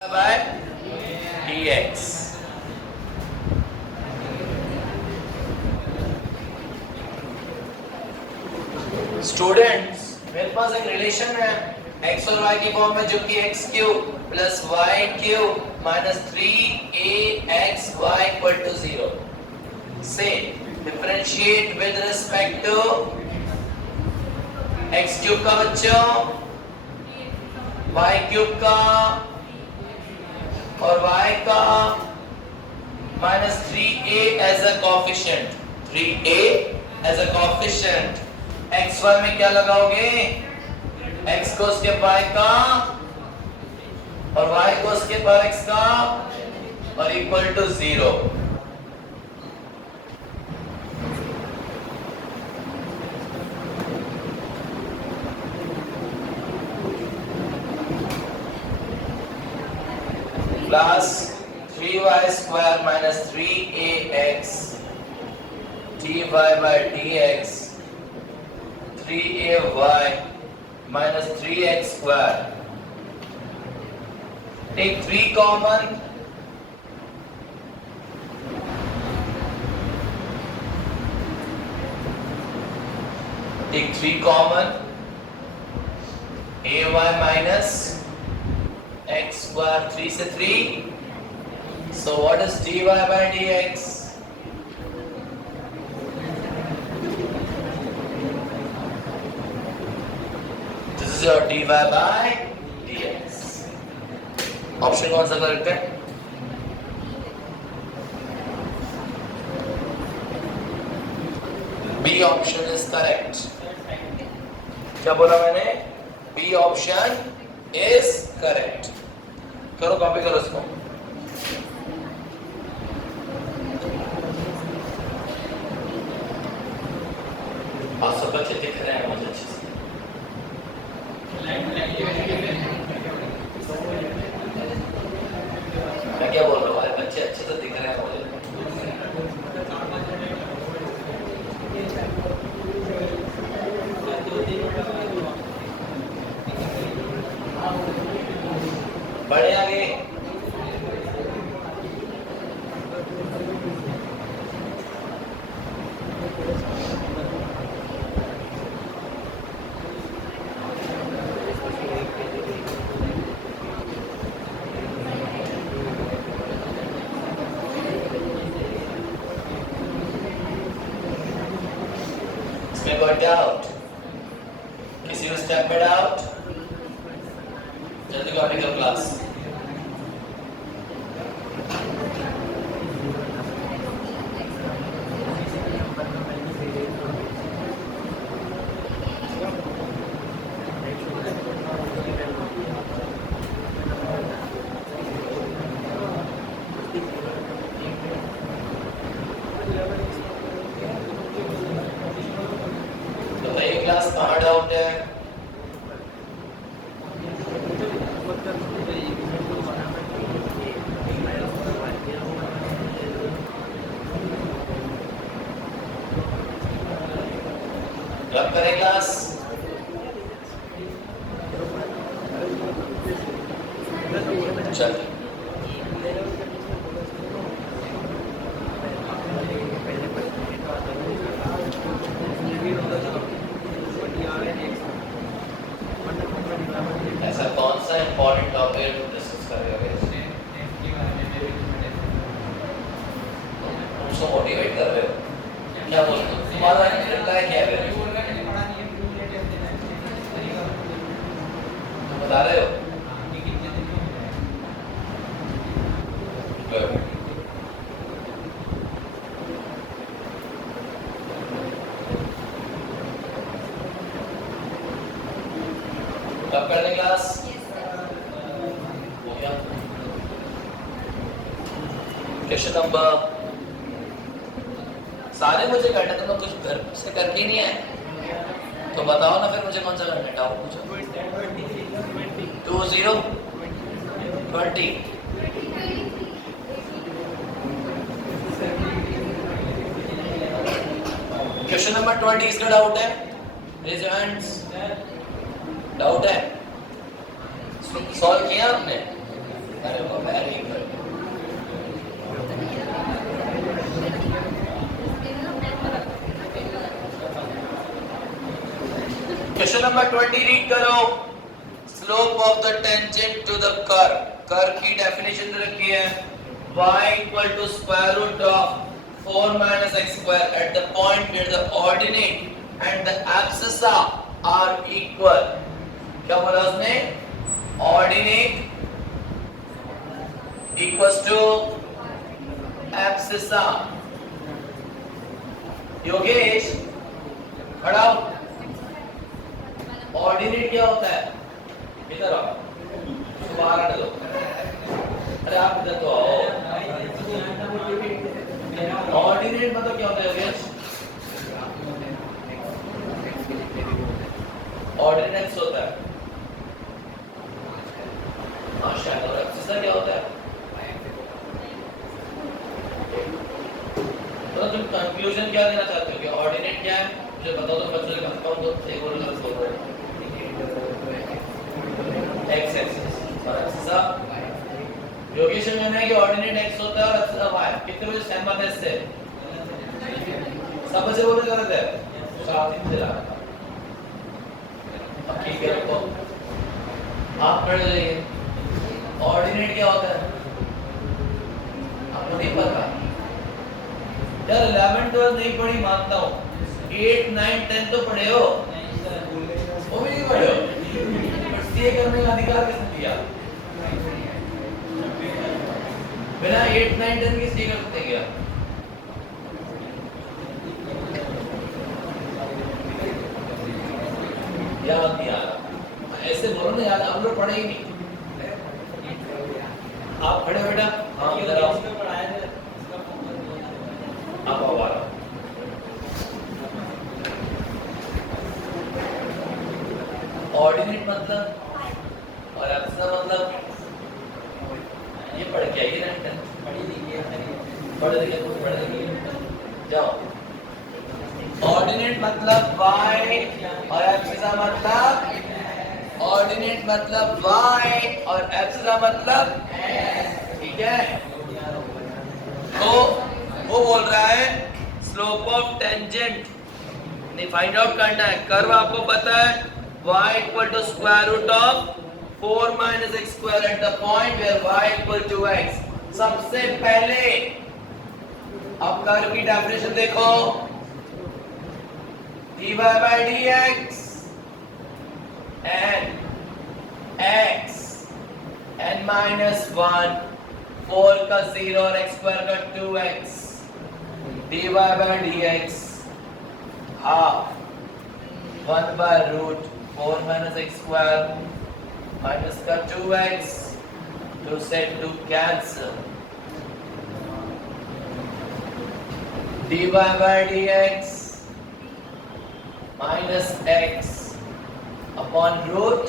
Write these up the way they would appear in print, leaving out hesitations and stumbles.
by dx. Students मेरे पास एक relation है x और y की फॉर्म में जो कि x cube plus y cube minus 3ax y equal to 0 से differentiate with respect to x cube का बच्चों y क्यूब का और y का minus 3a as a coefficient 3a as a coefficient x y में क्या लगाओगे x को उसके y का और y को उसके पावर x का और equal to 0 plus 3y square minus 3ax dy by dx 3ay minus 3x square. Take 3 common. Take 3 common. Ay minus x square 3 से 3. So what is dy by dx? This is your dy by dx. Option कौन सा correct है? B option is correct. क्या बोला मैंने? B option is correct. करो copy करो इसको. आप सब बच्चे दिख रहे हैं मुझे अच्छे से. मैं क्या बोल रहा हूँ? बच्चे अच्छे से दिख रहे हैं मुझे. बढ़े आगे. इसमें कोई डाउट? किसी को स्टेप में डाउट? जल्दी कॉपी करो क्लास. बताइए क्लास कहाँ डाउट है? रब करें क्लास. चल ऐसा कौन सा इंपॉर्टेंट टॉपिक डिस्कस कर रहे हो? तुम मोटिवेट कर रहे हो. क्या बोल रहे हो? तुम्हारा रिप्लाई क्या है? तुम बता रहे हो? कब कर दें क्लास? हो गया. क्वेश्चन नंबर सारे मुझे करना तो मैं कुछ घर से करके ही नहीं है. तो बताओ ना फिर मुझे कौन सा करना है. डाउट पूछो. 2 0 20. क्वेश्चन नंबर 20 इसका डाउट है? Raise your hands. डाउट है? सॉल्व किया आपने? क्वेश्चन नंबर 20 रीड करो। Slope of the tangent to the curve, curve की डेफिनेशन दे रखी है y equal to square root of 4 minus x square at the point where the ordinate and the abscissa are equal। क्या बोला उसने? Ordinate equals to abscissa। Yogesh खड़ा हो। Ordinate क्या होता है? इधर आओ, बाहर हट दो। अरे आप इधर तो आओ। ऑर्डिनेट मतलब क्या होता है योगेश? ऑर्डिनेट्स होता है। शैडो एक्सिस क्या होता है? तो तुम कंक्लूजन क्या देना चाहते हो कि ऑर्डिनेट क्या है? मुझे बताओ तो बच्चों से कहता हूं तो एक और गलत बोल रहे हो। एक्स एक्सिस और एक्सिस योगेश में है कि ऑर्डिनेट एक्स होता है और एक्सिस वाई। कितने बजे सहमत है इससे? सब बच्चे बोल रहे गलत है। साथ ही चला अब ठीक है रखो। आप पढ़ जाइए ऑर्डिनेट क्या होता है? आपको नहीं पता यार? 11 12 नहीं पढ़ी मानता हूँ, 8 9 10 तो पढ़े हो। वो भी नहीं पढ़े हो। बट सीए करने का अधिकार किसने दिया? बिना 8 9 10 के सीए कर सकते क्या? याद नहीं आ रहा। ऐसे बोलो ना याद, हम लोग पढ़े ही नहीं। आप खड़े हो बेटा? हाँ इधर आओ। आप आओ। ऑर्डिनेट मतलब और एब्सिसा मतलब ये पढ़ के आइए ना। पढ़ देखिए जाओ। ऑर्डिनेट मतलब y और एब्सिसा मतलब ऑर्डिनेट मतलब y और एब्सिसा मतलब ठीक है। तो वो बोल रहा है स्लोप ऑफ टेंजेंट नहीं फाइंड आउट करना है। कर्व आपको पता है y equal to square root of 4 minus x square at the point where y equal to x। सबसे पहले अब कर्व की डेफिनेशन देखो, dy by dx n x n minus 1 4 का 0 और x square का 2x dy by dx half 1 by root 4 minus x square minus का 2x 2 से 2 cancel dy by dx minus x upon root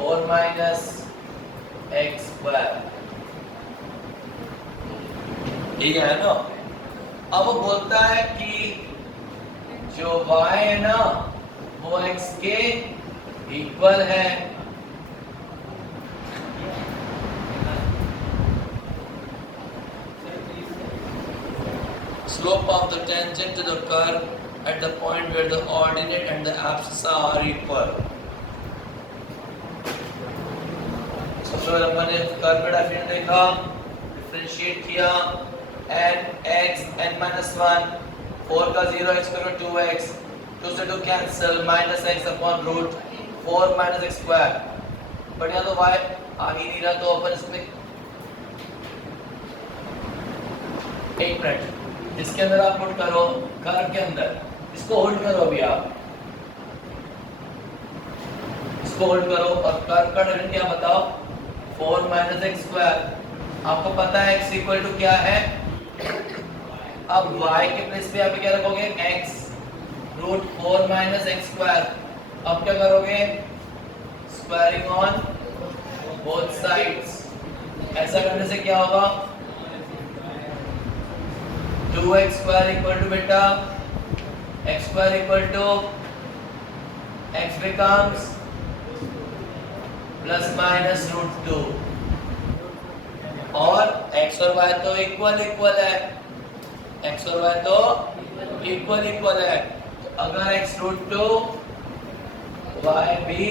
4 minus x square। ठीक है ना? अब वो बोलता है कि जो y है ना वो x के इक्वल है। Slope of the tangent to the curve at the point where the ordinate and the abscissa are equal। सबसे पहले हमने कर्व का डेफिनेशन देखा, डिफरेंशिएट किया n x n minus 1 4 का 0 x का 2x 2 से 2 cancel minus x upon root 4 minus x square. But यहाँ तो y आ ही नहीं रहा, तो अपन इसमें एक मिनट इसके अंदर आप पुट करो, कर्व के अंदर इसको होल्ड करो। अभी आप इसको होल्ड करो और कर्व का डेरिवेटिव क्या बताओ? 4 माइनस x स्क्वायर। आपको पता है x इक्वल टू क्या है? अब y के प्लेस पे आप क्या रखोगे? x root 4 minus x square. अब क्या करोगे? Squaring on both sides. ऐसा करने से क्या होगा? 2x square equal to beta x square equal to x becomes plus minus root 2 और x और y तो इक्वल है। x और y तो इक्वल है। तो अगर x रूट 2 वाई बी,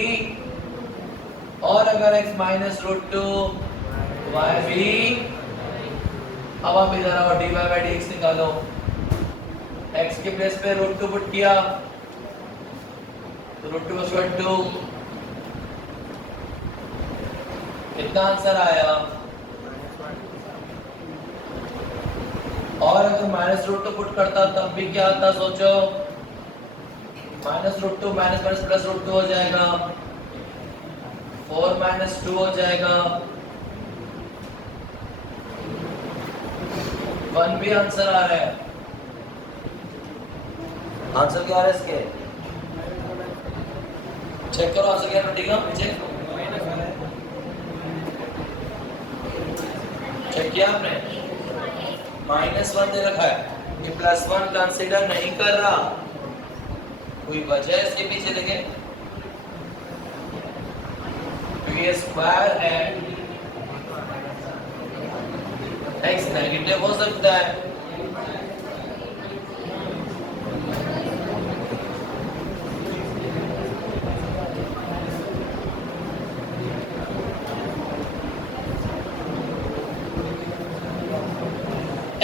और अगर x minus root two Y B, अब आप इधर आओ dy बाई डी एक्स निकालो, x के प्लेस पे रूट टू पुट किया तो रूट टू स्क्वायर टू, कितना आंसर आया। और अगर माइनस रूट टू पुट करता तब भी क्या आता सोचो, minus root two minus minus plus root two हो जाएगा, 4 माइनस 2 हो जाएगा, 1 भी आंसर आ रहा है। आंसर क्या आ रहा है इसके, चेक करो आंसर क्या मिलेगा, चेक किया आपने, -1 दे रखा है, ये +1 कंसीडर नहीं कर रहा, कोई वजह है इसके पीछे देखें, तो ये स्क्वायर है, x नेगेटिव हो सकता है,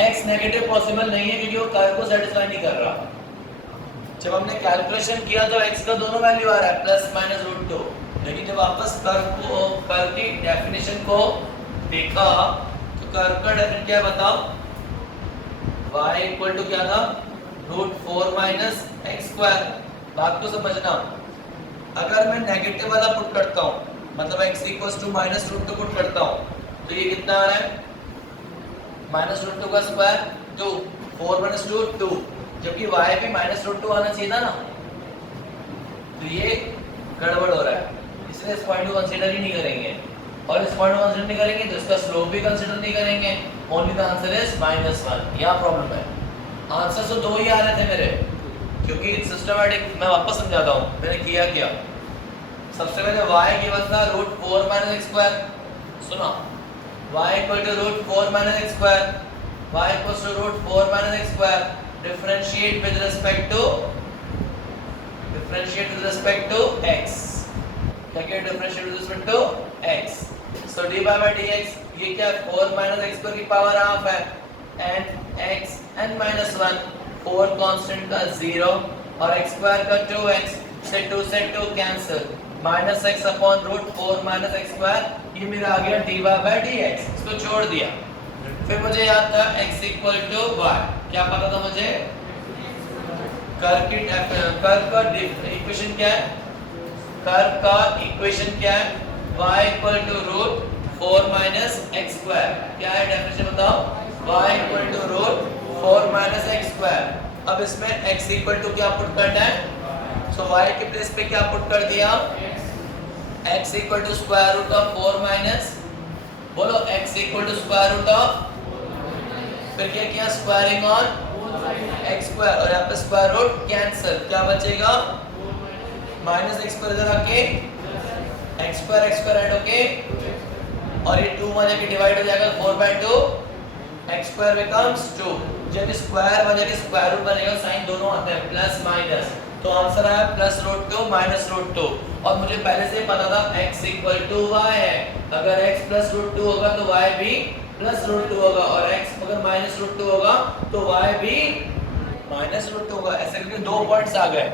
x नेगेटिव पॉसिबल नहीं है क्योंकि वो कर्व को सेटिस्फाई नहीं कर रहा। जब हमने कैलकुलेशन किया तो x का दोनों वैल्यू आ रहा है प्लस माइनस रूट टू, लेकिन जब वापस कर्व की डेफिनेशन को देखा तो कर्व का डेफिनेशन क्या बताओ, y इक्वल टू क्या था, √4 माइनस एक्स स्क्वायर। बात को समझना, अगर मैं नेगेटिव वाला पुट करता हूँ, मतलब x इक्वल टू माइनस रूट टू पुट करता हूँ, तो ये कितना आ रहा है, माइनस रूट टू का स्क्वायर 2, 4 माइनस 2 2, जबकि y भी माइनस रूट टू आना चाहिए था ना, तो ये गड़बड़ हो रहा है, इसलिए इस पॉइंट को कंसीडर ही नहीं करेंगे, और इस पॉइंट को कंसीडर नहीं करेंगे तो इसका स्लोप भी कंसीडर नहीं करेंगे, ओनली द आंसर इज -1। यहां प्रॉब्लम है, आंसर तो दो ही आ रहे थे मेरे, क्योंकि सिस्टमैटिक, मैं वापस समझाता हूं मैंने किया क्या। सबसे पहले y गिवन था √4 माइनस एक्स स्क्वायर, सुनो y equal to √4 minus X square, y equals to √4 minus X square, differentiate with respect to x, क्या क्या differentiate with respect to x, so dy by dx, ये क्या 4 minus X square की power half है, and x n minus 1, 4 constant का 0 और x स्क्वायर का 2x, से 2 cancel, minus X upon √4 minus X square, ये मेरा आ गया dy बाय dx, इसको छोड़ दिया। फिर मुझे याद था x इक्वल टू y, क्या पता था मुझे, कर्व का इक्वेशन क्या है, कर्व का इक्वेशन क्या है, y equal to √4 minus X square, क्या है डेफिनेशन बताओ, y equal to √4 minus X square. अब इसमें x इक्वल टू क्या पुट करना है, सो y के प्लेस पे क्या पुट कर दिया, x equal to square root of 4 minus, बोलो x equal to square root of, फिर क्या किया, स्क्वायरिंग ऑन x स्क्वायर, और यहाँ पे स्क्वायर रूट कैंसिल, क्या बचेगा, माइनस एक्स स्क्वायर इधर आके x स्क्वायर ऐड होके, और ये 2 वजह के डिवाइड हो जाएगा 4/2, x स्क्वायर बिकम्स 2, जब स्क्वायर वजह के स्क्वायर रूट बनेगा, साइन दोनों आते हैं प्लस माइनस, तो आंसर आया +√2 -√2, और मुझे पहले से पता था x इक्वल टू y है, अगर x +√2 होगा तो y भी +√2 होगा, और x अगर -√2 होगा तो y भी -√2 होगा। ऐसे करके दो पॉइंट्स आ गए,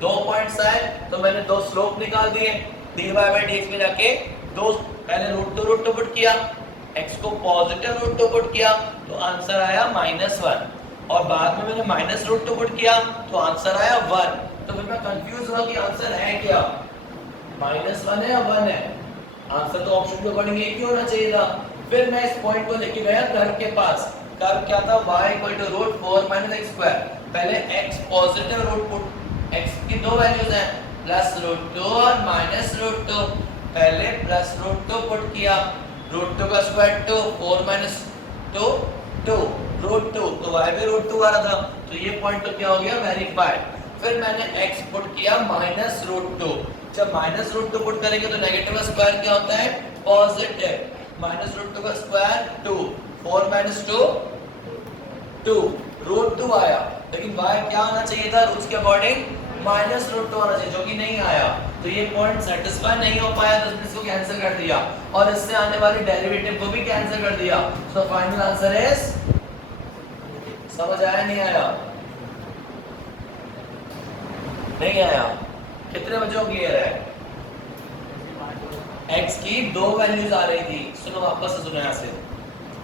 दो पॉइंट्स आए तो मैंने दो स्लोप निकाल दिए, dy बाय dx में जाके दो, पहले √2 पुट किया, x को पॉजिटिव √2 पुट किया तो आंसर आया -1, और बाद में मैंने -√2 पुट किया तो आंसर आया 1, तो फिर मैं कंफ्यूज हुआ कि आंसर है क्या, -1 है या 1 है, आंसर तो ऑप्शन के अकॉर्डिंग एक ही होना चाहिए था। फिर मैं इस पॉइंट को लेके गया कर्व के पास, कर्व क्या था, y equal to √4 minus X square, पहले x positive root put, x की दो वैल्यूज हैं +√2 और -√2, पहले +√2 पुट किया, √2 का स्क्वायर 2, 4 माइनस 2 2 √2, तो y भी √2 आ रहा था, तो ये पॉइंट तो क्या हो गया, वेरीफाइड। फिर मैंने x पुट किया -√2, जब -√2 पुट करेंगे तो नेगेटिव का स्क्वायर क्या होता है, पॉजिटिव, -√2 का स्क्वायर 2, 4 माइनस 2 2, √2 आया, लेकिन y क्या आना चाहिए था रूट्स के अकॉर्डिंग -√2 आना चाहिए, जो कि नहीं आया, तो ये पॉइंट सेटिस्फाई नहीं हो पाया, तो इसको कैंसिल कर दिया और इससे आने वाली डेरिवेटिव को भी कैंसिल कर दिया। सो फाइनल आंसर इज, समझ आया नहीं आया? नहीं आया? कितने बच्चों क्लियर है? x की दो वैल्यूज आ रही थी, सुनो वापस से सुनो यहाँ से,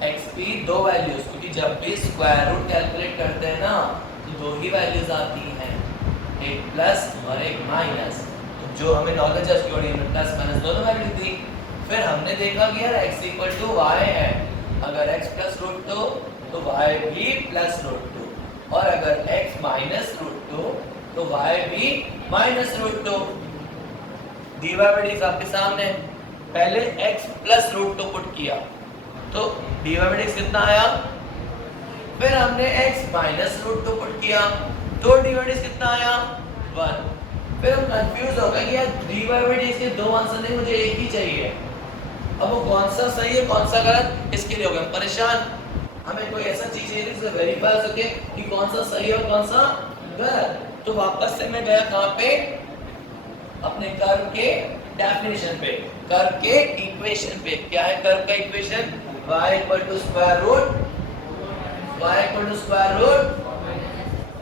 x की दो वैल्यूज, क्योंकि जब भी स्क्वायर रूट कैलकुलेट करते हैं ना तो दो ही वैल्यूज आती हैं, एक प्लस और एक माइनस, तो जो हमें नॉलेज है उसकी ओरिजिन में प्लस माइनस दोनों वैल्यू थी। फिर हमने देखा कि यार x इक्वल टू y है, अगर x प्लस √2 तो y भी प्लस √2, और अगर x माइनस √2 तो y भी माइनस √2। dy बाई डी आपके सामने, पहले x प्लस √2 पुट किया तो dy बाई डी कितना आया, फिर हमने x माइनस √2 पुट किया तो dy बाई डी कितना आया 1। फिर हम कंफ्यूज हो गए कि यार dy बाई डी के दो आंसर नहीं, मुझे एक ही चाहिए, अब वो कौन सा सही है कौन सा गलत, इसके लिए हो गए परेशान। हमें कोई ऐसा चीज चाहिए जिससे वेरीफाई हो सके कि कौन सा सही और कौन सा गलत। तो वापस से मैं गया कहां पे, अपने कर्व के डेफिनेशन पे, कर्व के इक्वेशन पे। क्या है कर्व का equation? y equal to square root,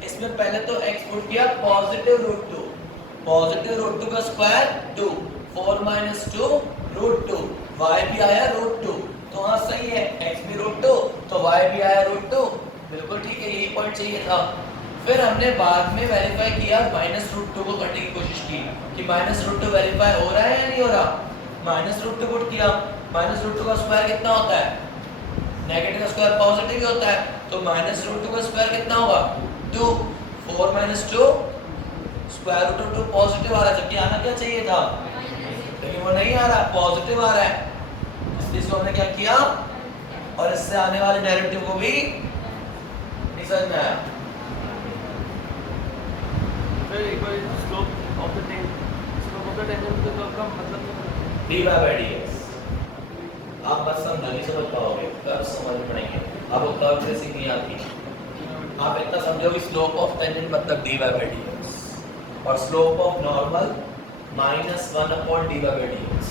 इसमें पहले तो x पुट किया पॉजिटिव √2, पॉजिटिव √2 का स्क्वायर 2, 4 - 2 √2, y भी आया √2, तो हाँ सही है, x भी √2 तो y भी आया √2, बिल्कुल ठीक है, यही पॉइंट चाहिए था। फिर हमने बाद में वेरीफाई किया, -√2 को करने की कोशिश की कि -√2 वेरीफाई हो रहा है या नहीं हो रहा, -√2 पुट किया, -√2 का स्क्वायर कितना होता है, नेगेटिव का स्क्वायर पॉजिटिव ही होता है, तो -√2 का स्क्वायर कितना होगा 2, 4 - 2 स्क्वायर रूट ऑफ 2 पॉजिटिव आ रहा है, जबकि आना क्या चाहिए था, लेकिन वो नहीं आ रहा, पॉजिटिव आ रहा है, इसलिए इसको हमने क्या किया और इससे आने वाले डेरिवेटिव को भी नहीं समझ में आया। स्लोप ऑफ द टेंजेंट का मतलब dy बाई dx, आप बस समझ नहीं समझ पाओगे, कर्व समझ पड़ेंगे, आपको कर्व बेसिक नहीं आती, आप इतना समझो कि स्लोप ऑफ टेंजेंट मतलब dy बाई dx और slope of normal -1/dy by dx।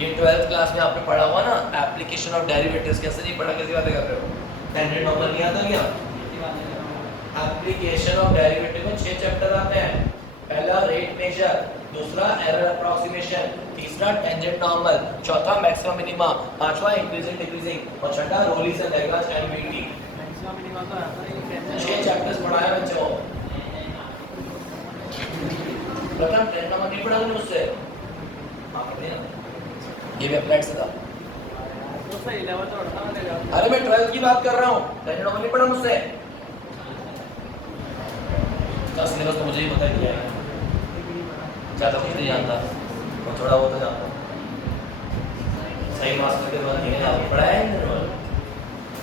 ये 12th क्लास में आपने पढ़ा हुआ ना, एप्लीकेशन ऑफ डेरिवेटिव्स, कैसे नहीं पढ़ा, कैसी बातें कर रहे हो, टेंजेंट नॉर्मल नहीं आता क्या? एप्लीकेशन ऑफ डेरिवेटिव में 6 चैप्टर आते हैं, पहला रेट मेजर, दूसरा एरर अप्रोक्सीमेशन, तीसरा टेंजेंट नॉर्मल, चौथा मैक्सिमम मिनिमा, पांचवा इंक्रीजिंग डिक्रीजिंग और छठा Rolle's and Lagrange elementary. Maximum minimum तो आता है, 6 चैप्टर्स पढ़ाए बच्चों, प्रथम टेंजेंट नॉर्मल नहीं पढ़ा तुमने उससे, हां पढ़े ना, ये भी अप्लाइड से था, तो सही 11th और 18 ले जाओ। अरे मैं 12th की बात कर रहा हूं, टेंजेंट नॉर्मल नहीं पढ़ा मुझसे, का सिलेबस तो मुझे ही पता है, ज्यादा कुछ नहीं जानता और थोड़ा बहुत तो जानता, सही मास्टर के बाद नहीं है, आपने पढ़ाया है नहीं,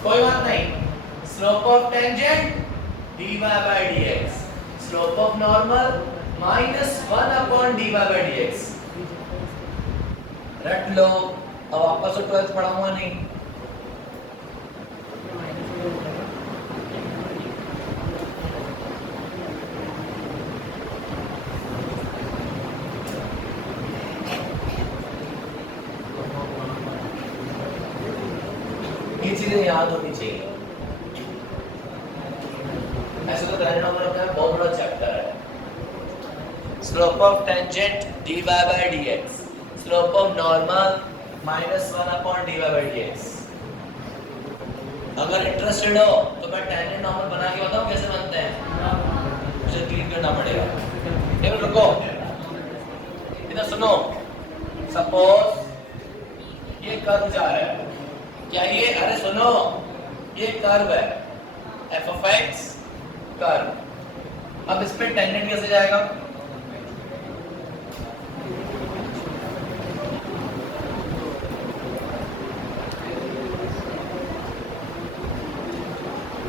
कोई बात नहीं। Slope of tangent dy by dx, slope of normal -1/dy by dx, रट लो। अब वापस से 12th पढ़ाऊंगा नहीं, ये चीजें याद होनी चाहिए। ऐसे तो टेंजेंट नॉर्मल अपना बहुत बड़ा चैप्टर है। Slope of tangent dy by dx, slope of normal -1/dy by dx। अगर इंटरेस्टेड हो तो मैं टेंजेंट नॉर्मल बना के बताऊं कैसे बनते हैं, मुझे क्लीन करना पड़ेगा। एक मिनट रुको, इधर सुनो, सपोज ये कर्व जा रहा है, क्या ये, अरे सुनो, ये कर्व है f of x कर्व, अब इस पे टेंजेंट कैसे जाएगा,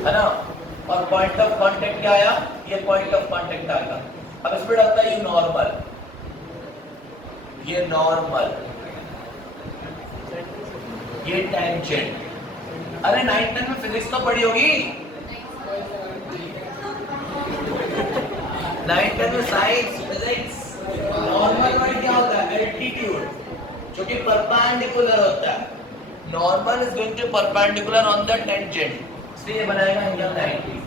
है ना, और पॉइंट ऑफ कांटेक्ट क्या आया, ये पॉइंट ऑफ कांटेक्ट आएगा। अब इस पे डालता है ये नॉर्मल, ये नॉर्मल, ये टेंजेंट। अरे 9th में फिजिक्स तो पढ़ी होगी, 9 10 में साइंस फिजिक्स नॉर्मल वर्ड क्या होता है एल्टीट्यूड जो कि परपेंडिकुलर होता है normal is going to perpendicular on the tangent इसलिए बनाएगा angle 90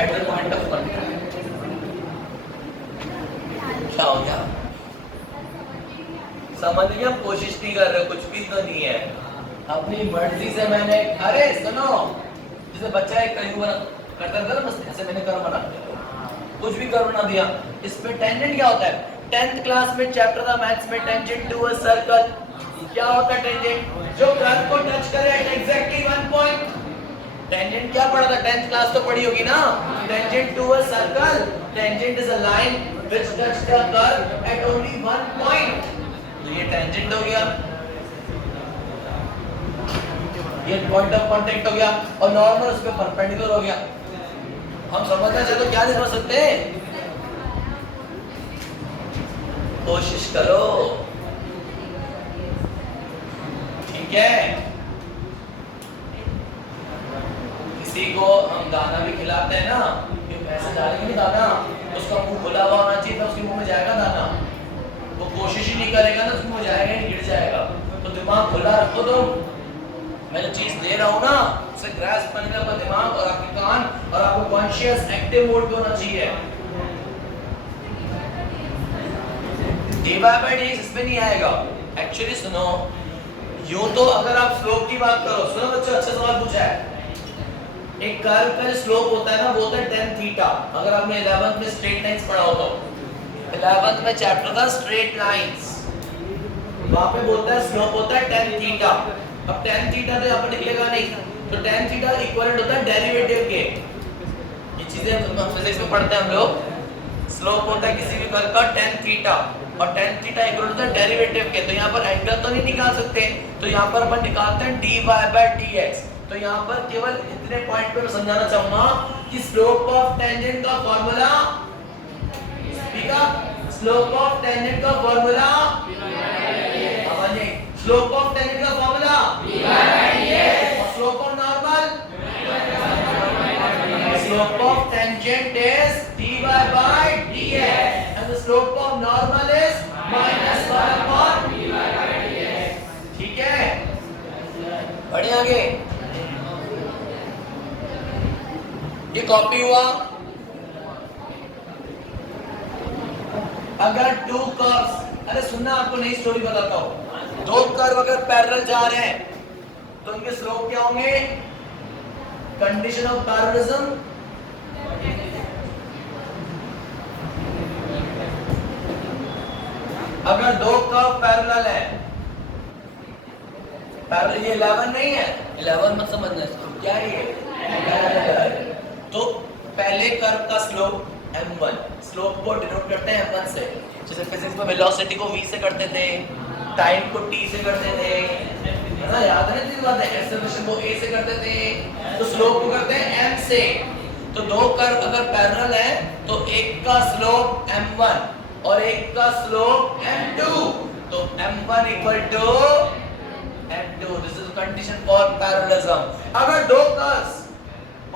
at the point of contact क्या हो गया समझ लिया कोशिश नहीं कर रहे कुछ भी तो नहीं है अपनी मर्जी से मैंने अरे सुनो जैसे बच्चा एक कहीं करता था ना बस ऐसे मैंने कर्व बना दिया कुछ भी कर्व बना दिया इस पे टेंजेंट क्या होता है 10th क्लास में चैप्टर था मैथ्स में टेंजेंट टू अ सर्कल क्या होता है टेंजेंट जो कर्व को टच करे एट एग्जैक्टली 1 पॉइंट टेंजेंट क्या पढ़ा था 10th क्लास तो पढ़ी होगी ना tangent to a circle tangent is a line which touch the curve at only 1 point तो ये टेंजेंट हो गया ये पॉइंट ऑफ कांटेक्ट हो गया और नॉर्मल उस पे परपेंडिकुलर हो गया हम समझना चाहे तो क्या नहीं समझ सकते कोशिश करो ठीक है किसी को हम दाना भी खिलाते हैं ना कि पैसे डालेंगे नहीं दाना उसका मुंह खुला हुआ होना चाहिए तो उसके मुंह में जाएगा दाना वो कोशिश ही नहीं करेगा ना उसके मुंह जाएगा नहीं गिर जाएगा तो दिमाग खुला रखो तुम मैं जो चीज दे रहा हूँ ना उसे ग्रास्प करने का आपका दिमाग और आपके कान और आपको कॉन्शियस एक्टिव मोड पे होना चाहिए डी बाय डी इसमें नहीं आएगा एक्चुअली सुनो यूं तो अगर आप स्लोप की बात करो सुनो बच्चों अच्छा सवाल पूछा है एक कर्व का जो स्लोप होता है ना वो होता है tan थीटा अगर आपने 11th में स्ट्रेट लाइंस पढ़ा हो तो 11th में चैप्टर था स्ट्रेट लाइंस वहां पे बोलता है स्लोप होता है tan थीटा अब tan थीटा तो यहाँ पर निकलेगा नहीं तो tan थीटा इक्विवेलेंट होता है डेरिवेटिव के ये चीजें हम फिजिक्स में पढ़ते हैं हम लोग स्लोप होता है किसी भी कर्व का tan थीटा और tan थीटा इक्वल होता है डेरिवेटिव के तो यहाँ पर एंगल तो नहीं निकाल सकते तो यहाँ पर अपन निकालते हैं dy/dx तो यहाँ पर केवल इतने पॉइंट पे मैं समझाना चाहूंगा कि स्लोप ऑफ टेंजेंट का फार्मूला ठीक है स्लोप ऑफ टेंजेंट का फार्मूला स्लोप ऑफ टेंजेंट का फार्मूला और slope of normal slope of tangent is dy/dx and the slope of normal is -1/dx ठीक है बढ़िया आगे ये कॉपी हुआ अगर टू कर्व्स अरे सुनना आपको नई स्टोरी बताता हूं दो कर्व अगर पैरेलल जा रहे हैं तो उनके स्लोप क्या होंगे कंडीशन ऑफ पैरेललिज्म अगर दो कर्व पैरेलल है पैरेलल ये 11 नहीं है 11 मत समझना इसको क्या है ये तो पहले कर्व का स्लोप m1 स्लोप को डिनोट करते हैं m1 से जैसे फिजिक्स में वेलोसिटी को v से करते थे टाइम को t से करते थे है ना याद है ना बात है एक्सेलरेशन को a से करते थे तो स्लोप को करते हैं m से तो दो कर्व अगर पैरेलल है तो एक का स्लोप m1 और एक का स्लोप m2 तो m1 equal to m2 this is condition for parallelism अगर दो कर्व्स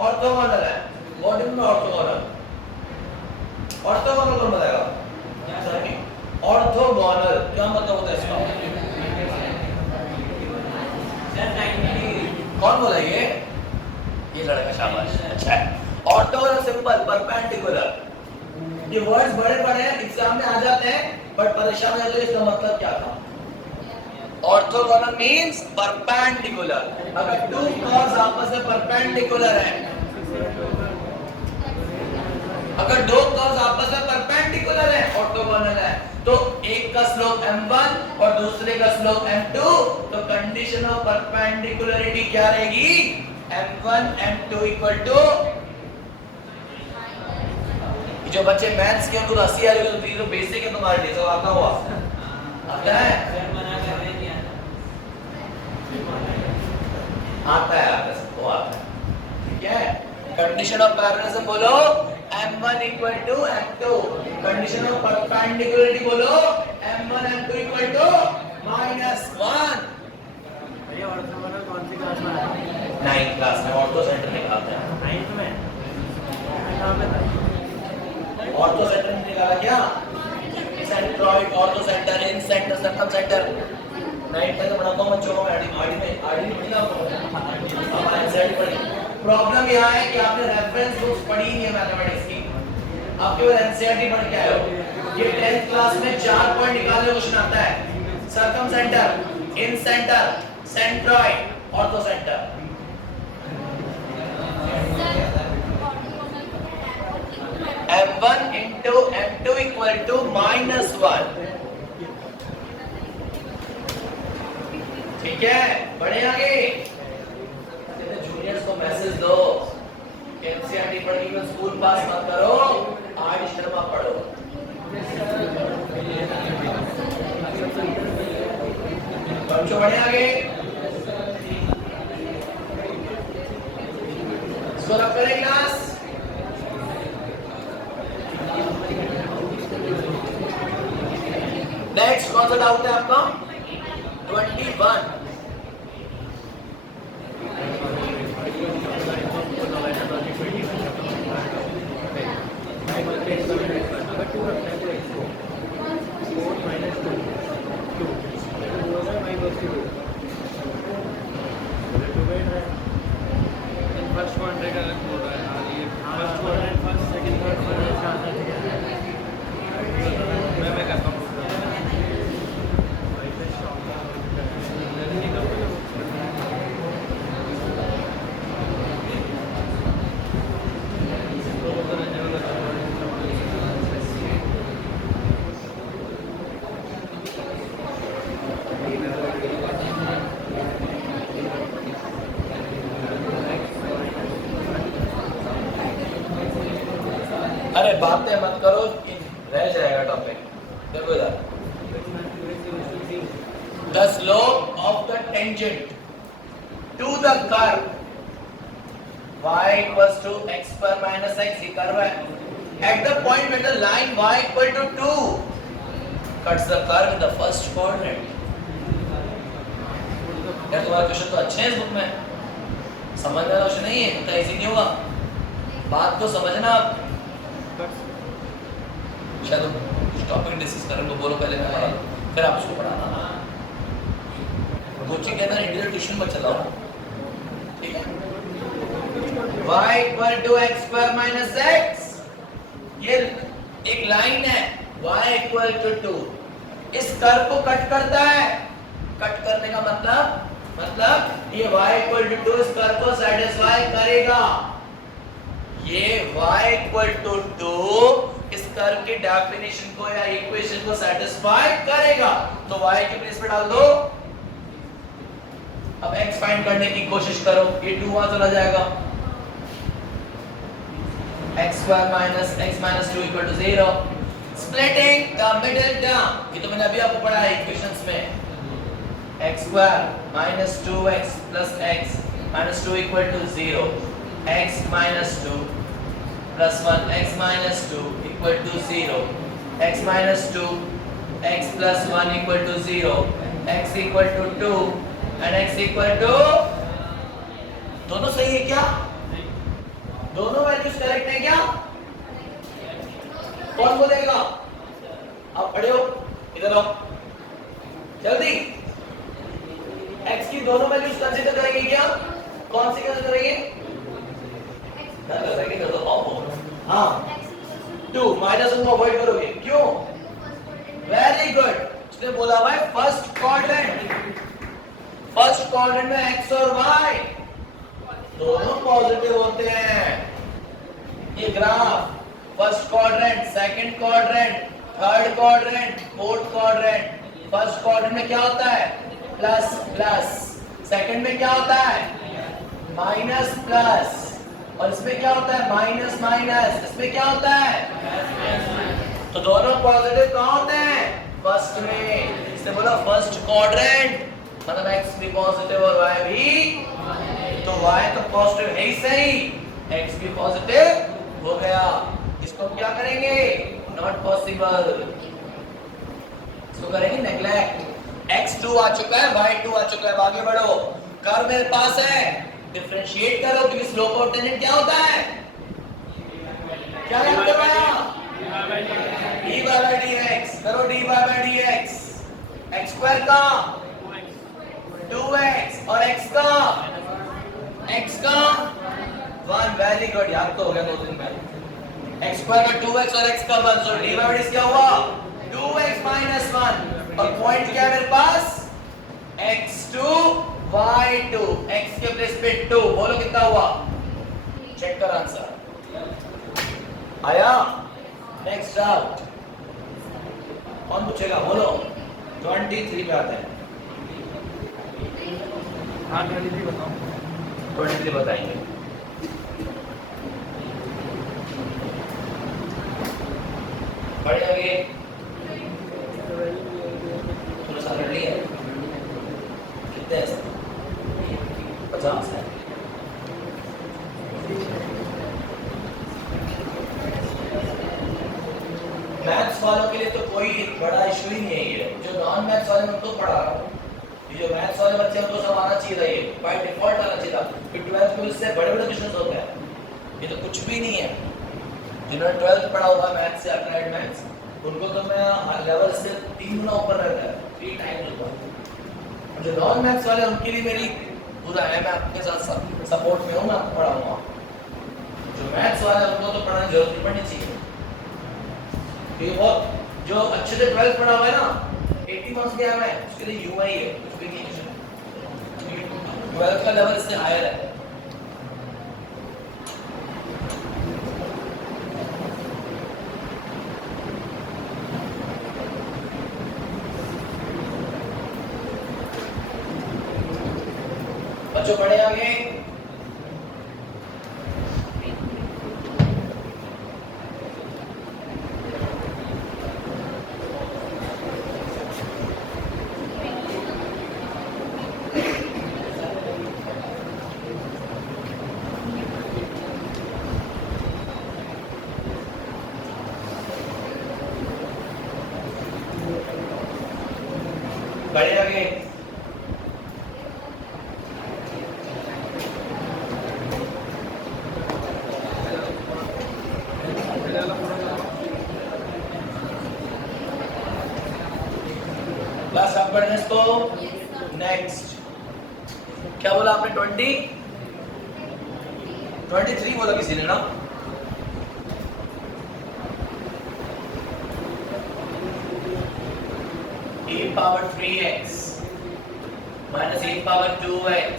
ऑर्थोगोनल है व्हाट इज ऑर्थोगोनल ऑर्थोगोनल कौन बताएगा ऑर्थोगोनल क्या मतलब होता है इसका कौन बोला ये लड़का शाबाश अच्छा है ऑर्थोगोनल सिंपल परपेंडिकुलर ये वर्ड्स बड़े बड़े हैं एग्जाम में आ जाते हैं बट परीक्षा में तो इसका मतलब क्या था ऑर्थोगोनल मींस परपेंडिकुलर अगर टू कर्व्स आपस में परपेंडिकुलर हैं अगर दो कर्व्स आपस में परपेंडिकुलर हैं ऑर्थोगोनल है तो एक का स्लोप m1 और दूसरे का स्लोप m2 तो कंडीशन ऑफ परपेंडिकुलरिटी क्या रहेगी m1 m2 इक्वल टू जो बच्चे मैथ्स के उनको 80 आ रही है तो बेसिक है तुम्हारे लिए सब आता हुआ आता है आता है सबको आता है ठीक है कंडीशन ऑफ पैरेललिज्म बोलो m1 equal to m2 condition of perpendicularity बोलो m1 m2 इक्वल टू -1 ये ऑर्थोगोनल कौन सी क्लास में है 9th क्लास में ऑर्थो सेंटर में आता है 9th में कहाँ पे था? ऑर्थो सेंटर निकाला क्या? सेंट्रॉइड, ऑर्थो सेंटर, इन सेंटर, सर्कम सेंटर। 9th तक पढ़ाता हूँ बच्चों को मैं, आरडी पढ़ी ना आपको? अब एनसीईआरटी पढ़ी। प्रॉब्लम यह है कि आपने रेफरेंस बुक्स पढ़ी नहीं है मैथमेटिक्स की, आप केवल एनसीईआरटी पढ़ के आए हो। ये 10th क्लास में 4 पॉइंट निकालने क्वेश्चन आता है। Circumcentre, incentre, centroid, orthocentre. M1 into M2 equal to -1। ठीक है, बढ़े आगे। जूनियर्स को मैसेज दो, एनसीईआरटी पढ़ के स्कूल पास मत करो, आर शर्मा पढ़ो। बच्चों बढ़े आगे। इसको रख करें क्लास। नेक्स्ट कौन सा डाउट है आपका? 21। अरे बातें मत करो, रह जाएगा टॉपिक। देखो इधर, the slope of the tangent to the curve y equals to x per minus x, ये कर्व है। At the point where the line y equal to 2 cuts the curve in the first quadrant। यार तुम्हारे question तो अच्छे हैं इस book में, समझने वाला क्वेश्चन नहीं है, इतना इजी नहीं होगा। बात तो समझना आप। शायद कुछ टॉपिक डिस्कस करें तो बोलो, पहले मैं पढ़ा फिर आप उसको पढ़ाना। कोचिंग के अंदर इंडिविजुअल ट्यूशन मत चलाओ, ठीक है? y equal to x square minus x, ये एक लाइन है, y equal to 2 इस कर्व को कट करता है। कट करने का मतलब ये y equal to 2 इस कर्व को सेटिस्फाई करेगा। ये y equal to 2 इस कर्व के डेफिनेशन को या इक्वेशन को सेटिस्फाई करेगा, तो y की प्लेस पे डाल दो। अब x फाइंड करने की कोशिश करो, ये 2 वहां चला जाएगा। x square minus x minus 2 equal to 0। Splitting the middle term, ये तो मैंने अभी आपको पढ़ा है इक्वेशंस में। x square minus 2x plus x minus 2 equal to 0। x minus 2 plus 1 x minus 2 equal to 0। x minus 2 x plus 1 equal to 0। x equal to 2 and x equal to, दोनों सही है क्या? दोनों वैल्यूज करेक्ट है क्या? कौन बोलेगा? आप खड़े हो, इधर आओ जल्दी। x की दोनों वैल्यूज कंसीडर करेंगे क्या? कौन सी कंसीडर करेंगे? कर दो पाओ। हाँ, 2 माइनस को अवॉइड करोगे, क्यों? वेरी गुड, उसने बोला हुआ है फर्स्ट क्वाड्रेंट में x और y दोनों पॉजिटिव होते हैं। ये graph first quadrant, second quadrant, third quadrant, fourth quadrant. First quadrant में क्या होता है? Plus plus. सेकंड में क्या होता है? Minus plus. और इसमें क्या होता है? Minus minus. इसमें क्या होता है? तो दोनों पॉजिटिव कहाँ होते हैं? फर्स्ट में। इसने बोला फर्स्ट क्वाड्रेंट मतलब x भी पॉजिटिव और y भी, तो y तो पॉजिटिव है ही सही, x भी पॉजिटिव हो गया। इसको क्या करेंगे? नॉट पॉसिबल, इसको करेंगे नेग्लेक्ट। x2 आ चुका है, y2 आ चुका है, आगे बढ़ो। कर्व मेरे पास है, डिफरेंशिएट करो, क्योंकि स्लोप और टेंजेंट क्या होता है? क्या याद करवाया? dy by dx करो, dy by dx x स्क्वायर का 2x और x का 1 वेरी गुड, याद तो हो गया 2 दिन पहले। x स्क्वायर का 2x और x का 1, सो dy by dx क्या हुआ? 2x minus 1 और पॉइंट क्या है मेरे पास? x2 y2, x के प्लेस पे 2, बोलो कितना हुआ? चेक कर आंसर आया। नेक्स्ट डाउट कौन पूछेगा? बोलो 23 पे आता है। हाँ 23 बताओ। 23 बताएंगे। पढ़े आगे थोड़ा सा लड़ लिया। कितने हैं? 50 है। मैथ्स वालों के लिए तो कोई बड़ा इशू ही नहीं है ये। जो नॉन मैथ्स वाले उनको पढ़ा रहा हूँ। ये जो मैथ्स वाले बच्चे हैं उनको सब आना चाहिए था, ये बाय डिफॉल्ट आना चाहिए था। फिर 12th में इससे बड़े-बड़े क्वेश्चंस होते हैं। ये तो कुछ भी नहीं है। जिन्होंने 12th पढ़ा होगा मैथ्स से, अप्लाइड मैथ्स, उनको तो मैं लेवल से 3 गुना ऊपर रहता है, 3 टाइम्स ऊपर। जो नॉन मैथ्स वाले उनके लिए मेरी पूरा है, मैं आपके साथ सपोर्ट में हूँ, मैं आपको पढ़ाऊंगा। जो मैथ्स वाले उनको तो पढ़ाने की जरूरत नहीं पड़नी चाहिए। ये बहुत जो अच्छे से 12th पढ़ा हुआ है ना, 80 मार्क्स गया है, उसके लिए यूआई है, कुछ भी नहीं है। 12th का लेवल इससे हायर है। बच्चों पढ़े आगे। पढ़े आगे। क्लास आप पढ़ने इसको। नेक्स्ट क्या बोला आपने? 23 बोला किसी ने ना? e power 3x minus e power 2x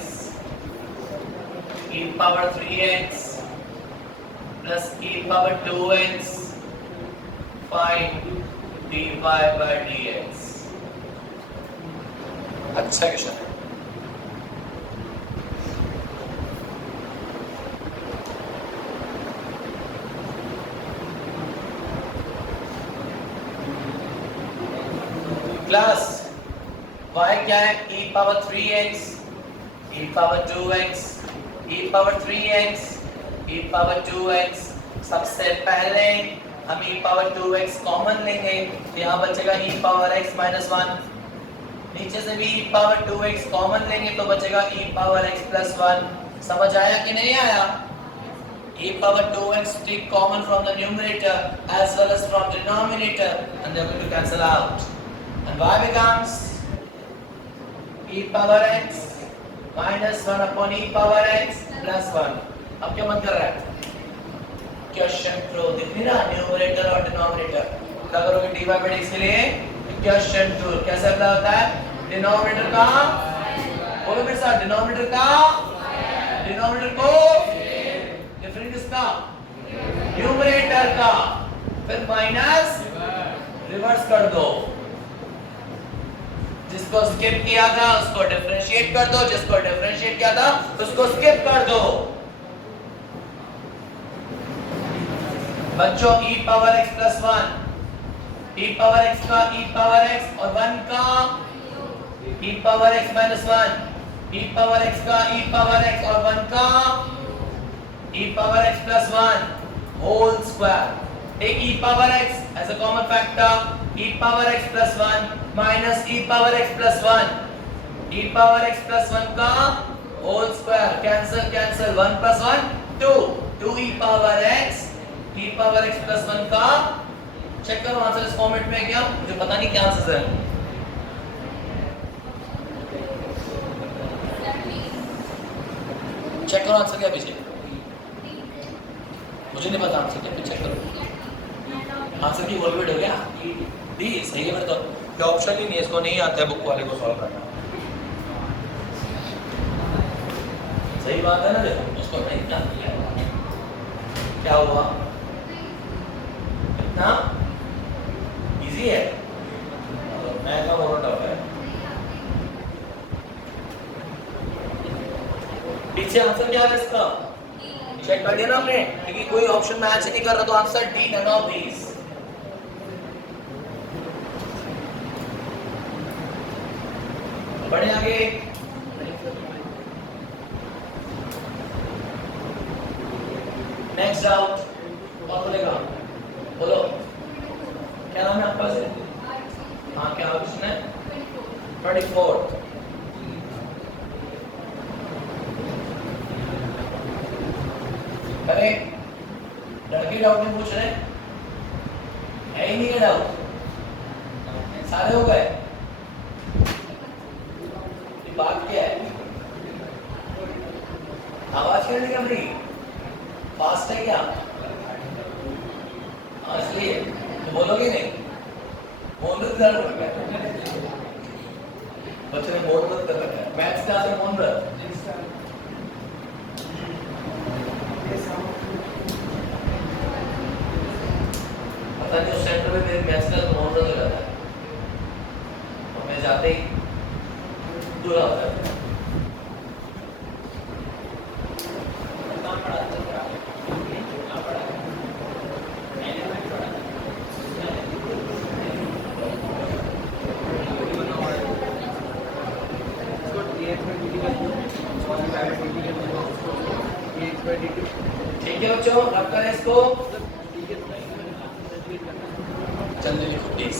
e power 3x plus e power 2x find dy by dx। अच्छा क्वेश्चन है। क्लास y क्या है? e power 3x e power 2x e power 3x e power 2x। सबसे पहले हम e power 2x common लेंगे, यहाँ बचेगा e पावर x माइनस 1। नीचे से भी e पावर 2x कॉमन लेंगे तो बचेगा e पावर x प्लस 1। समझ आया कि नहीं आया? e power 2x take common from the numerator as well as from denominator and they are going to cancel out, and y becomes e power x minus 1 upon e power x plus 1। अब क्या मन कर रहा है? Question pro दिख नहीं रहा? Numerator और डिनोमिनेटर क्या करोगे? dy by dx के लिए क्वेश्चन टू कैसे अप्लाई होता है? डिनोमिनेटर का, बोलो मेरे साथ, डिनोमिनेटर का, डिनोमिनेटर को डिफरेंट किसका? न्यूमरेटर का, फिर माइनस रिवर्स कर दो। जिसको स्किप किया था उसको डिफरेंशिएट कर दो, जिसको डिफरेंशिएट किया था उसको स्किप कर दो। बच्चों e power x plus 1, e power x का e पावर x और 1 का e power x minus 1, e power x का e पावर x और 1 का e power x plus 1 whole square. Take e power x as a common factor, e power x plus 1 minus e power x plus 1, e power x plus 1 का whole square, cancel cancel, 1 plus 1 2, 2 e power x t power x plus 1 का check करो answer इस format में है क्या? मुझे पता नहीं क्या आंसर है। चेक करो आंसर क्या पीछे, मुझे नहीं पता आंसर क्या, चेक करो आंसर की वॉल्यूमेट हो गया डी सही है। मेरे तो क्या ऑप्शन ही नहीं है, इसको नहीं आता है बुक वाले को सॉल्व करना। सही बात है ना, देखो उसको नहीं क्या किया, क्या हुआ, इतना इजी है, मैं का बहुत टफ है। पीछे आंसर क्या है इसका, चेक कर दिया ना आपने, क्योंकि कोई ऑप्शन मैच नहीं कर रहा तो answer D, none of these. बढ़े आगे, नेक्स्ट डाउट और बोलेगा, बोलो क्या नाम है आपका से? हाँ क्या ऑप्शन है? 24। अरे लड़के डाउट नहीं पूछ रहे, है ही नहीं है डाउट, सारे हो गए। बात क्या है, आवाज क्या निकल रही, फास्ट है क्या? इसलिए तो बोलोगे नहीं, मौन व्रत कर रखा है बच्चे ने, मौन व्रत कर रखा है, मैथ्स क्लास में मौन व्रत। पता नहीं उस सेंटर में मेरे मैथ्स क्लास मौन व्रत हो जाता है और मैं जाते ही दूर होता है। ठीक है बच्चों, रब करें इसको, जल्दी लिखो please.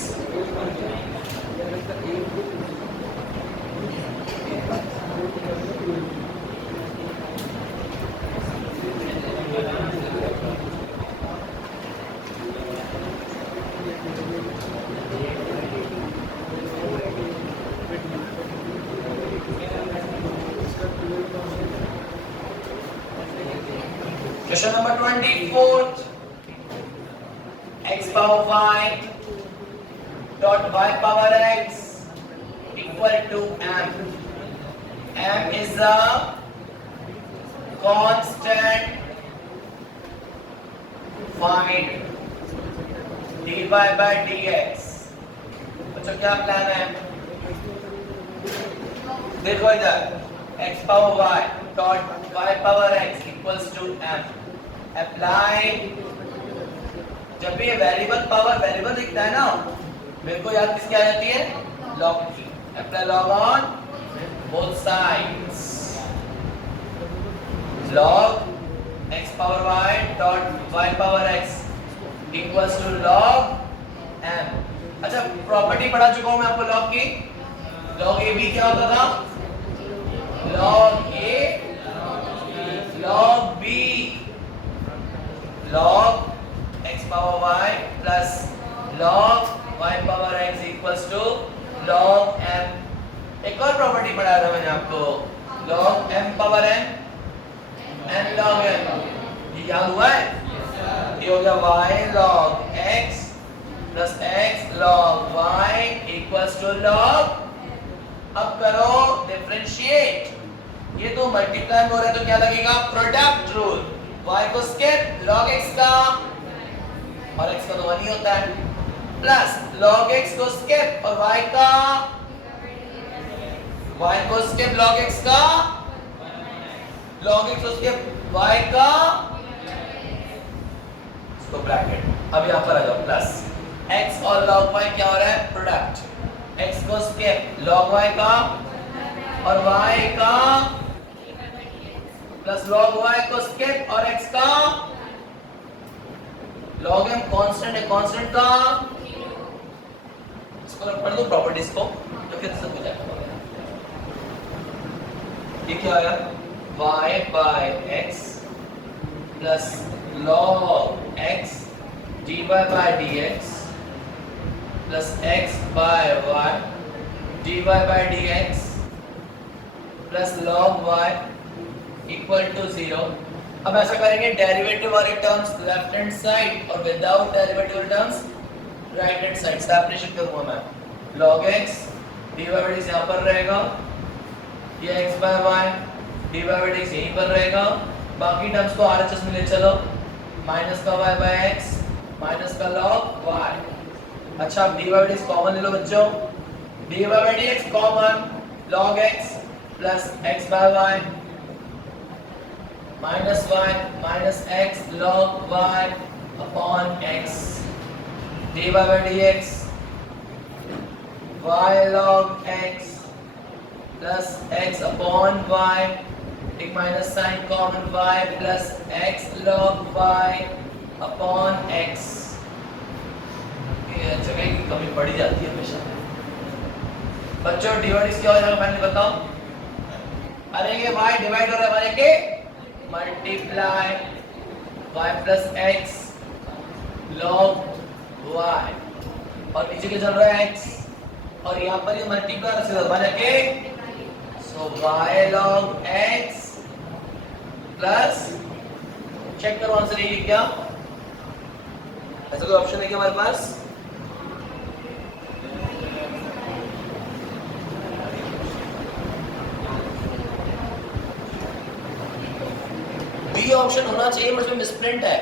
Question number 24. X power y dot y power x equal to m. M is a constant. Find dy by dx. बच्चों क्या प्लान है? देखो इधर x power y dot y power x equals to m. Apply, जब भी ये variable power variable दिखता है ना, मेरे को याद किसकी आ जाती है? लॉग की। Apply log on both sides. Log x power y dot y power x equals to log m. अच्छा प्रॉपर्टी पढ़ा चुका हूं मैं आपको लॉग की। लॉग ए बी क्या होता था? log a log b log x power y plus log y power x equals to log m. एक और प्रॉपर्टी पढ़ाया था मैंने आपको, log m power n n log m। ये याद हुआ है? ये हो गया y log x plus x log y equals to log। अब करो डिफरेंशिएट, ये तो मल्टीप्लाई हो रहा है तो क्या लगेगा? Product rule. y को स्केप log x का, और x का तो 1 ही होता है, प्लस log x को स्केप और y का, y को स्केप log x का, log x को स्केप y का, इसको ब्रैकेट। अब यहां पर आ जाओ, प्लस x और log y क्या हो रहा है? प्रोडक्ट। x को स्केप log y का और y का, प्लस log y को स्केप और x का, log m कांस्टेंट है, कांस्टेंट का, इसको पढ़ दो प्रॉपर्टीज को तो फिर सब हो जाएगा। ये क्या आया? y by x plus log x dy by dx plus x by y dy by dx plus log y equal to 0। अब ऐसा करेंगे डेरिवेटिव वाले टर्म्स लेफ्ट हैंड साइड और without derivative terms right hand side. Separation करूंगा मैं। log x dy by dx यहाँ पर रहेगा, ये x by y dy by dx यहीं पर रहेगा। बाकी टर्म्स को RHS में ले चलो, माइनस का y by x माइनस का log y। अच्छा अब dy by dx कॉमन ले लो बच्चों, dy by dx common log x plus x by y minus y minus x log y upon x dy by dx y log x plus x upon y, एक minus sign common y plus x log y upon x। ये जगह की कमी पड़ी जाती है हमेशा। बच्चों डिवाइड क्या हो जाएगा मैंने बताओ। अरे ये y डिवाइड हो रहा है हमारे के multiply y plus x log y और नीचे क्या चल रहा है x और यहाँ पर ये मल्टीप्लाई से बना के so y log x plus check करो आंसर ये क्या, ऐसा कोई ऑप्शन है क्या हमारे पास? बी ऑप्शन होना चाहिए, मतलब मिसप्रिंट है।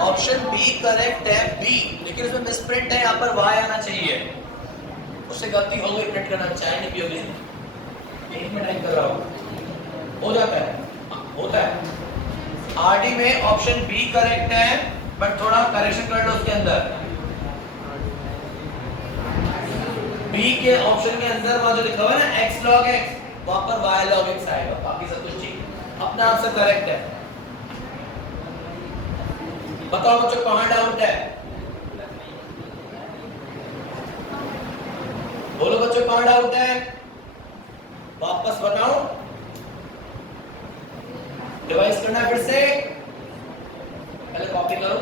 ऑप्शन बी करेक्ट है बी, लेकिन उसमें मिसप्रिंट है, यहाँ पर y आना चाहिए। उससे गलती हो गई, प्रिंट करना चाहिए नहीं पियोगे, यही मैं टाइप कर रहा हूँ, हो जाता है, होता है। आरडी में ऑप्शन बी करेक्ट है, बट थोड़ा करेक्शन कर लो उसके अंदर। बी के ऑप्शन के अंदर वहां जो लिखा हुआ है ना x log x, वहां पर y log x आएगा, बाकी सब कुछ ठीक। अपना आंसर करेक्ट है। बताओ बच्चों कहां डाउट है, बोलो बच्चों कहां डाउट है, वापस बताओ। डिवाइस करना फिर से, पहले कॉपी करो।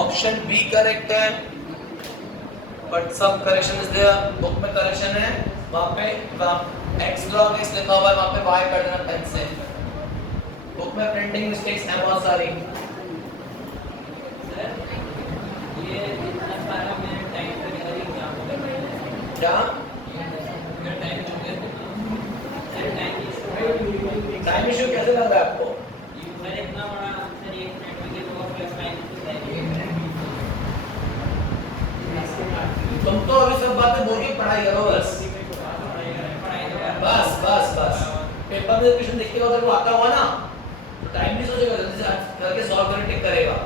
ऑप्शन बी करेक्ट है, but some correction is there. Book में करेक्शन है, वहां पे x log x लिखा हुआ है, वहां पे y कर देना पेन से। बुक में प्रिंटिंग मिस्टेक्स हैं बहुत सारी। ये इतना सारा मेरे टाइम पे क्या टाइम इशू कैसे लग रहा है आपको? मैंने इतना बड़ा आंसर 1 मिनट में किया तो प्लस माइनस तुम तो अभी सब बातें बोल के पढ़ाई करो बस, बस बस बस। पेपर में क्वेश्चन देख के अगर वो आता हुआ ना तो टाइम नहीं सोचेगा, जल्दी से करके सॉल्व करके टिक करेगा।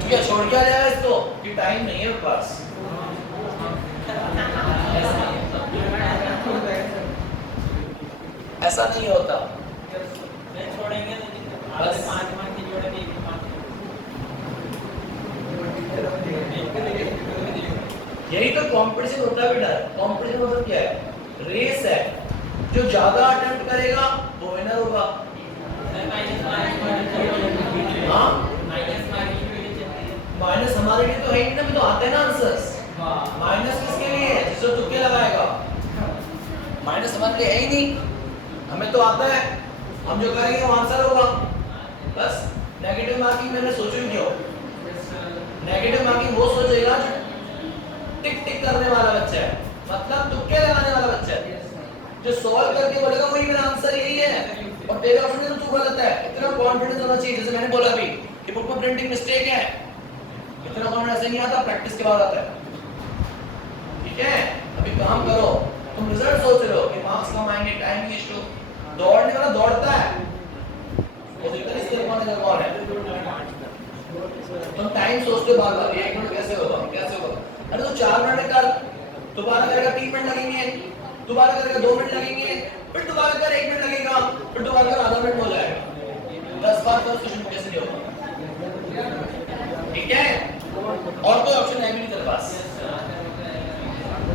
ठीक है, छोड़ क्या जाएगा इसको कि टाइम नहीं है पास। ऐसा नहीं होता, छोड़ेंगे बस 5 मान के जोड़ेंगे 5। यही तो कंपटीशन होता है बेटा। कंपटीशन मतलब क्या है? रेस है, जो ज्यादा अटेम्प्ट करेगा वो विनर होगा। हाँ माइनस हमारे लिए तो है ही ना, तो आते हैं ना आंसर्स। माइनस किसके लिए है? जिसको तुक्के लगाएगा। माइनस हमारे लिए है ही नहीं, हमें तो आता है, हम जो करेंगे वो आंसर होगा। बस नेगेटिव मार्किंग मैंने सोचो क्यों? नेगेटिव मार्किंग वो सोचेगा जो टिक टिक करने वाला बच्चा है, मतलब तुक्के लगाने वाला बच्चा है। जो सॉल्व करके बोलेगा वही मेरा आंसर यही है, और तेरे ऑप्शन में तू गलत है। इतना कॉन्फिडेंस होना चाहिए, जैसे मैंने बोला अभी कि बुक में प्रिंटिंग मिस्टेक है, इतना कॉन्फिडेंस नहीं आता, प्रैक्टिस के बाद आता है। ठीक है, अभी काम करो, तुम रिजल्ट सोच रहे हो कि मार्क्स कम आएंगे, टाइम की इशू। दौड़ने वाला दौड़ता है, वो दिक्कत इसके कौन है? तुम टाइम सोचते बार बार 1 मिनट कैसे होगा, कैसे होगा? अरे तो 4 मिनट कर, दोबारा करेगा 3 मिनट लगेंगे, दोबारा करेगा 2 मिनट लगेंगे, फिर दोबारा कर 1 मिनट लगेगा, फिर दोबारा कर आधा मिनट हो जाएगा। 10 बार कर क्वेश्चन कैसे नहीं होगा? ठीक है, और कोई ऑप्शन है भी नहीं तेरे पास?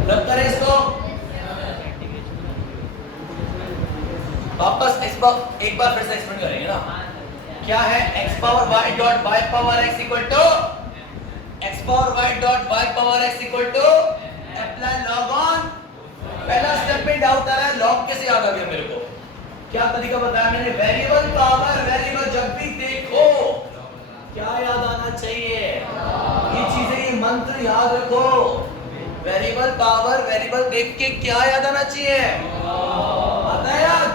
रब करें इसको, वापस इस बार एक बार फिर से एक्सप्लेन करेंगे ना। क्या है x power y dot y power x equal to x power y dot y power x equal to apply log on. पहला स्टेप में डाउट आ रहा है लॉग कैसे याद आ गया मेरे को, क्या तरीका बताया मैंने, वेरिएबल पावर वेरिएबल जब भी देखो क्या याद आना चाहिए, ये चीजें ये मंत्र याद रखो, वेरिएबल पावर वेरिएबल देख के क्या याद आना चाहिए, आता है याद,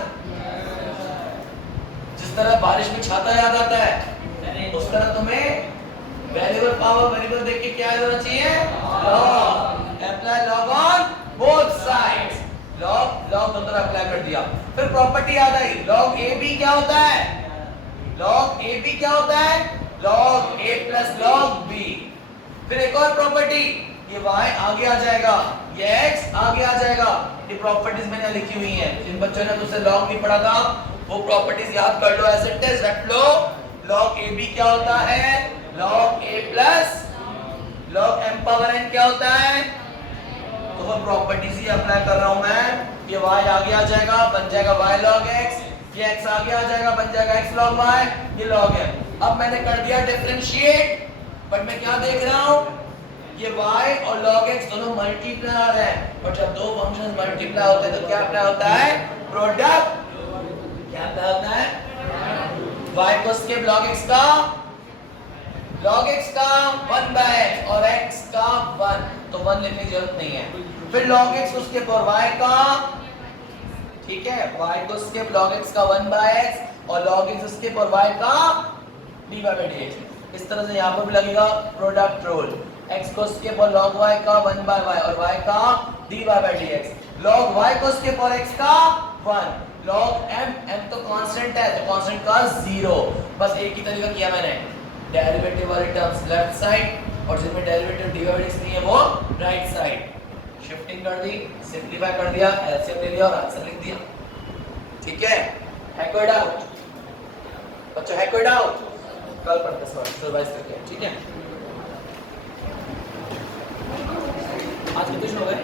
जिस तरह बारिश में छाता याद आता है उस तरह तुम्हें वेरिएबल पावर वेरिएबल देख के क्या याद आना चाहिए, log, apply log on both sides, log log दोनों तरफ अप्लाई कर दिया। फिर प्रॉपर्टी याद आई, लॉग ए बी क्या होता है, लॉग ए बी क्या होता है, log A plus log B. फिर एक और प्रॉपर्टी, ये y आगे आ जाएगा, ये x आगे आ जाएगा, ये प्रॉपर्टीज मैंने लिखी हुई हैं, जिन बच्चों ने तुझसे लॉग नहीं पढ़ा था वो प्रॉपर्टीज याद कर लो, एज इट इज रट लो। लॉग ए बी क्या होता है, log A plus log m power n क्या होता है, तो वो प्रॉपर्टीज ही अप्लाई कर रहा हूं मैं, ये y आगे आ जाएगा बन जाएगा y log x, ये x आगे आ जाएगा बन जाएगा x log y, ये log m। अब मैंने कर दिया डिफरेंशिएट, बट मैं क्या देख रहा हूं, ये y और log x दोनों मल्टीप्लाई आ रहे हैं, और जब दो फंक्शंस मल्टीप्लाई होते हैं तो क्या अप्लाई होता है, प्रोडक्ट, क्या अप्लाई होता है, y को स्केप log x का log x का 1 by x और x का 1, तो 1 लिखने की जरूरत नहीं है। फिर log x को स्केप और y का, ठीक है, y को स्केप log x का 1 by x और log x स्केप और y का dy by dx। इस तरह से यहाँ पर भी लगेगा प्रोडक्ट रूल, x को स्केप और log y का 1 by y और y का dy by dx, log y को स्केप और x का 1, log m तो कांस्टेंट है तो कांस्टेंट का 0। बस एक ही तरीका किया मैंने, डेरिवेटिव वाली टर्म्स लेफ्ट साइड और जिसमें डेरिवेटिव dy by dx नहीं है वो राइट साइड, शिफ्टिंग कर दी, सिंपलीफाई कर दिया, एलसीएम ले लिया और आंसर लिख दिया। ठीक है कोई डाउट बच्चों, है कोई डाउट, कल पढ़ते हैं रिवाइज करके, ठीक है। आज कितने हो गए,